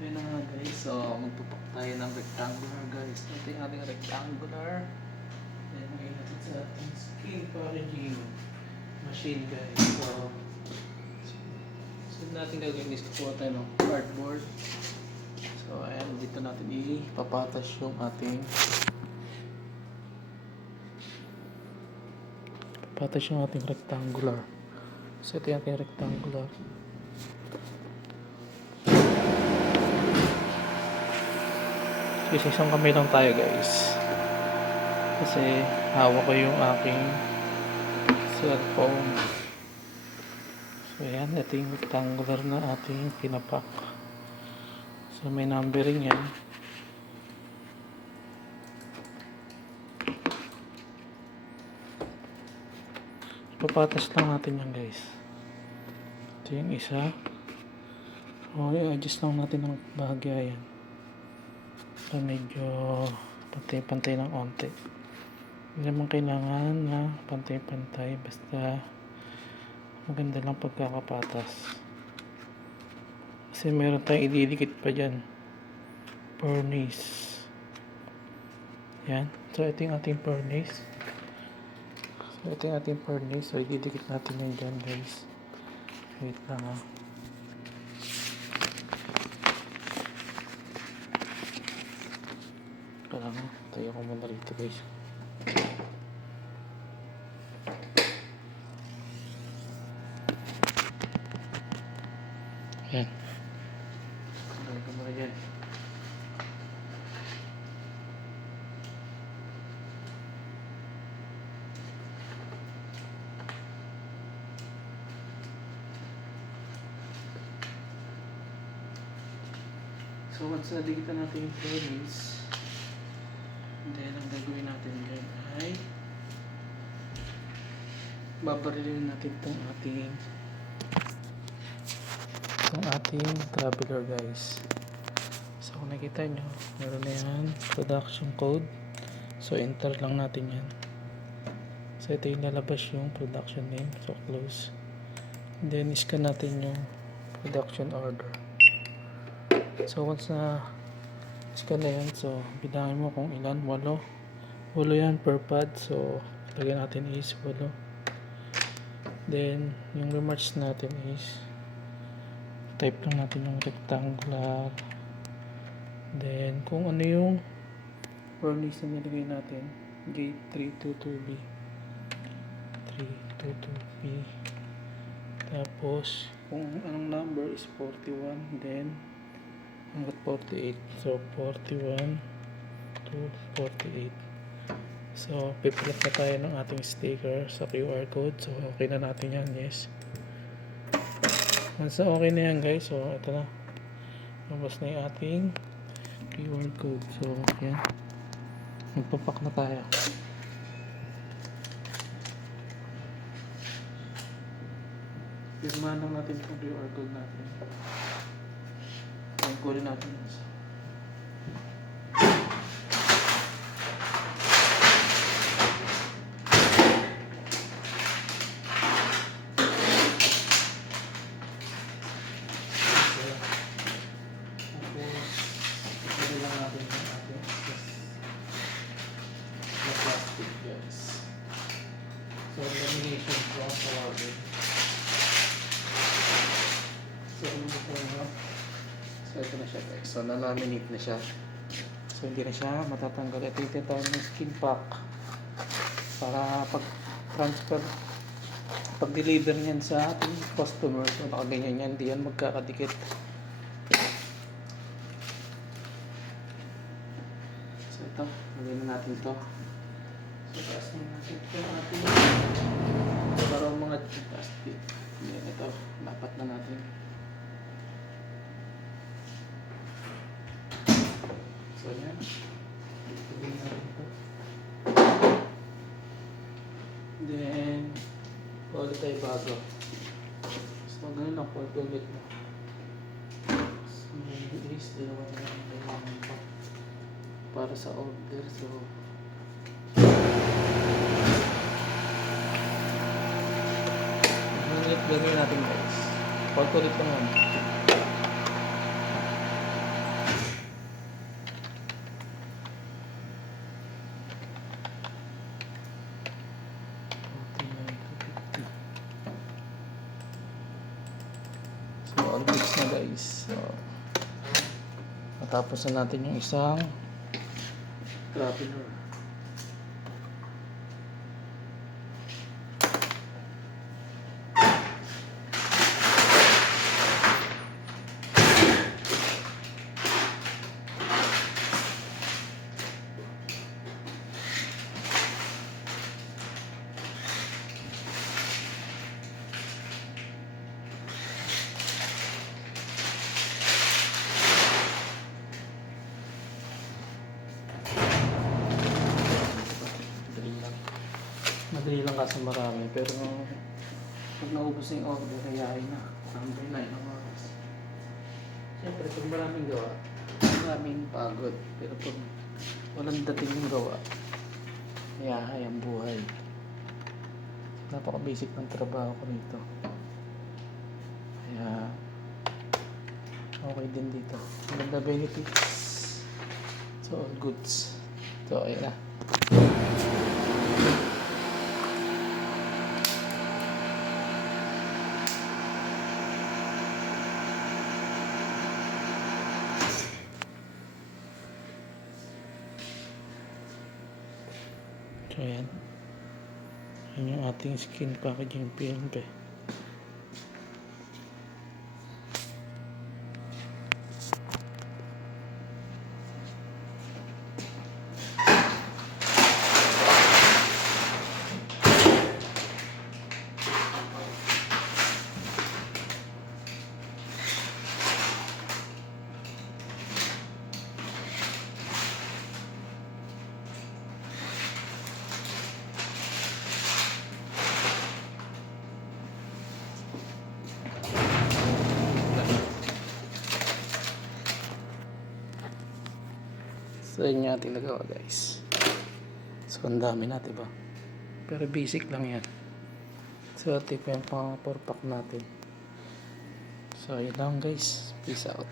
Yun na nga guys, so magtutok tayo ng rectangular guys. Ito yung ating rectangular. Then ngayon natin sa ating skin packaging machine guys. So natin gagawin is kukuha tayo ng cardboard. So ayan, dito natin ipapatas yung ating rectangular. So ito yung ating rectangular. So isang kamay lang tayo guys. Kasi hawak ko yung aking cellphone. So ayan, ito yung rectangular na ating pinapak. So may numbering yan. Papatas lang natin yan guys. Ito yung isa. So i-adjust lang natin ng bahagya yan. So medyo pantay-pantay ng onte. Hindi naman kailangan na pantay-pantay. Basta maganda lang pagkakapatas. Kasi meron tayong ididikit pa dyan. Furnace. Yan. So ito yung ating furnace. So ididikit natin yan dyan guys. Wait lang ha. Kailangan tayo ko muna rito guys. Yan. Tayo ko muna dyan. So once nadikitan natin yung furnace, then ang gagawin natin dyan ay babarilin natin itong ating traveler guys. So kung nakita nyo, meron na yan production code. So enter lang natin yan. So ito yung lalabas yung production name. So close. Then scan natin yung production order. So once na scan na yan, so bilangin mo kung ilan. 8 yan per pad. So lagyan natin is 8. Then yung remarks natin is type lang natin yung rectangular. Then kung ano yung furnace na nilagay natin, J322B 322B. Tapos kung anong number is 41, then hanggat 48. So 41 to 48. So pipilit na tayo ng ating sticker sa QR code. So okay na natin yan, yes. Once na okay na yan guys, so ito na, lumabas na yung ating QR code. So yan, magpapak na tayo. Pirmahan lang natin itong QR code natin. Then kunin natin yun. So, lamination po ang tawagin. So, ito na siya guys. So, na-laminate na siya. So, hindi na siya matatanggal. Ito yung tinatawag ng skin pack. Para pag-transfer, pag-deliver niyan sa ating customer. So, nakaganyan yan. Hindi yan magkakadikit. So, ito. Lagyan na natin ito. So, taas na natin ito ating parang mga plastic. Yan, ito. Dapat na natin. So, yan. Lagyan natin ito. Then, ulit tayo bago. So, ganun lang po. Ulit mo. So, yun is, dalawa na lang kailangan pa para sa order. So, gagawin natin guys. Ulit lang yan. all goods na guys. So, matapos na natin yung isang traveler. Madali lang kasi marami, pero pag naubos na yung order, kayain na. Number 9 ang oras. Siyempre, pag maraming gawa, maraming pagod. Pero pag walang dating yung gawa, yahay ang buhay. Napaka-basic ng trabaho ko rito. Kaya, okay din dito. Maganda benefits. So, all goods. So, ayan na. So ayan. Ayan yung ating skin packaging PNP. So yun yung ating nagawa guys. So ang dami natin ba? Pero basic lang yan. So ito pa yung pang 4 pack natin. So yun lang guys. Peace out.